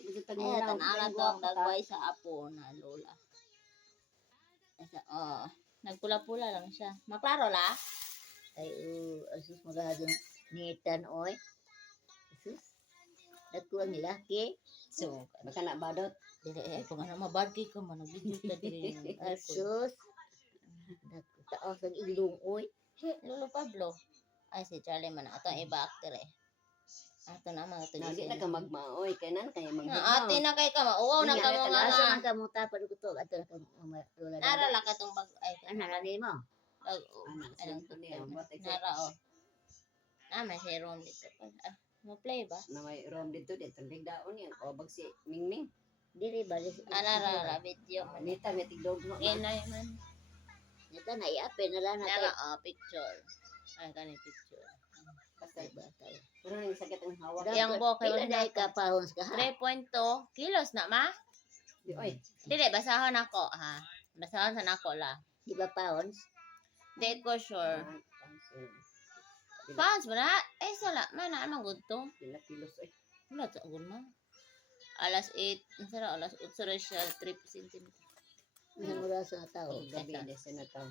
Ito Ay, tagminaw. tanala to ang dagway sa apo na lola. Nagpula-pula lang siya. Maklaro la? Ay, asus magahagin nitan, oy. Asus. Nagkuang laki. So, Baka na badot. dili kung ano mabarki ka man, nag-video ka diri. Asus. Nagkutaos ang ilong, oy. Lolo Pablo. Ay, si Charlie man. Ato ang iba actor eh. Ato na mga ito. Nagi na ka magmaoy. Kanan kayo Na magmaoy. ate na kay ka mauwaw na ka mga Asa nga. man ka mo tapad ko to. Ato na ka lola. Nara la ka tong bag ay. Ano na mo? Anak, Anong sino niya? What is it? Nara oh. May si Ron dito pa. Mo play ba? Na may rom dito. Dito daon yan. O bag si Mingming. Dili balis. Nara video man. Anita, may tigdog mo. Inay man. Nita na iape na lang na Nara kay picture. Ay kani picture. Basta. bata. Pero nang sakit ang hawak. Yang bokeh Ila wala na ka pahons ka ha. 3.2 kilos na ma? Oy. Dili basahon ako ha. Basahon sa nako la. Di ba pahons? Di ko sure. Pounds ba na? Eh sala man na man gud to. Pila kilos eh. Wala sa gud ma. Alas 8, nasara alas 8 ra siya 3 cm. Ang oras na tao. Gabi na sa nataw.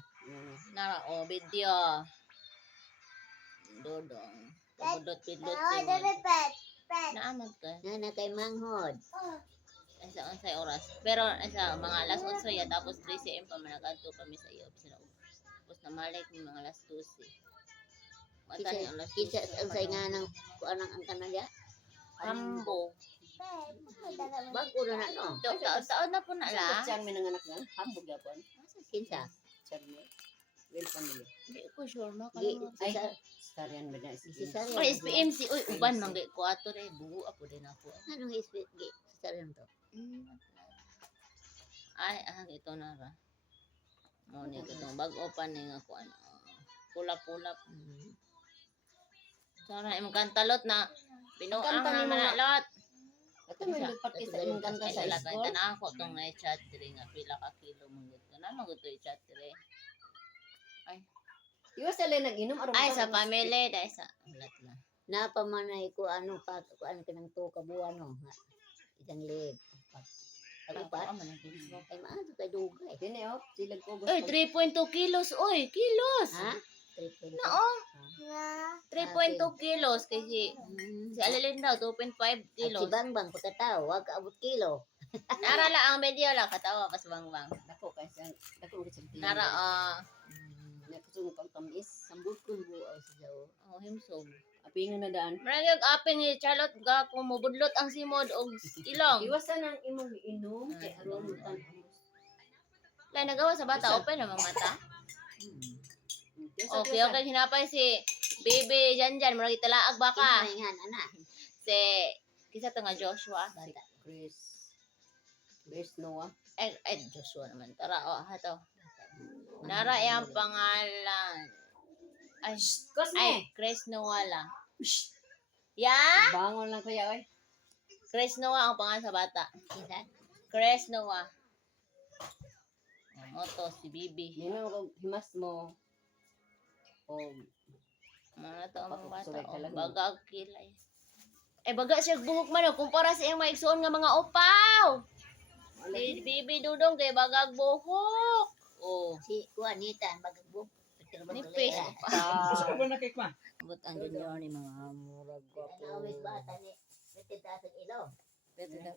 Nara video. Dodong. Pabudot-pidot naamag ka. Na kay manghod. Sa unsay oras. Pero sa mga alas 8 ya tapos 3 cm pa man nagadto kami sa iyo. Tapos namalik ni mga alas 12. Mata ni alas 12. Kisa unsay nga nang kuan ang kanaya. Hambo. Bago na no. Taon na po na la. Saan may nanganak na? Hambog yapon. Kinsa? Charme. Well family. Hindi ko sure ma. Gi Ay, sa Starian ba na? si Oy, Sarian. SPMC. Uy, uban man gay ko ato rin. Buo apo din ako. Anong ispit gi Sarian to? Ay, ito na ra. Mo ni ko tong bag open ni nga ko ano. Pula-pula. Sana imong kantalot na binuang Kanta na ni mga- manalot. Ito may lupat ka sa imong kanta Ay, sa talaga school. na ako tong na chat diri nga pila ka kilo mong gud. Na mo gud i-chat diri. Iwas sila nag-inom. aron Ay ba- sa family dai sa ulat na. Napamanay ko ano pa kuan kanang to ka buwan no. Isang leg. Ako pa Ako man ang gusto. ay maado kay dugay. Dini oh, silag ko Oy, 3.2 kilos. Oy, kilos. Ha? 3.2. Nao. 3.2 kilos kay si Alilin daw 2.5 Si kilos. Bangbang pagkatao, wag ka abot kilo. Nara la ang medyo la katawa pas bangbang. Dako kasi dako kasi Nara nakusong pang tamis. Sambut ko buaw sa daw. himsog. Apingon na daan. Maragag aping ni Charlotte ga kung mubudlot ang simod og ilong. Iwasan ang imong inom kay aron mo tan. Lay nagawa sa bata open ang mga mata. Okay, okay hinapay si Baby Janjan murag italaag baka. Kinahingan ana. Si kisa to nga Joshua. Bata. Chris Noah. Joshua naman. Tara hato. Nara yang pangalan. Ay, Chris Noah lang. Ya? Bangon lang kuya oy. Chris Noah ang pangalan sa bata. Kinsa? Chris Noah. Moto si Bibi. Nino ko himas mo. O Mga to ang bata. Pakusuway ka lang. Bagag kilay. Baga siya buhok man kumpara sa iyang maigsoon nga mga upaw. Si Bibi Dudong kay bagag buhok. Oh. Si Juanita bagbo. Nipis. Gusto ba na cake ma? But ang junior ni mga murag Always bata ni. Petita sa ilaw. Pwede na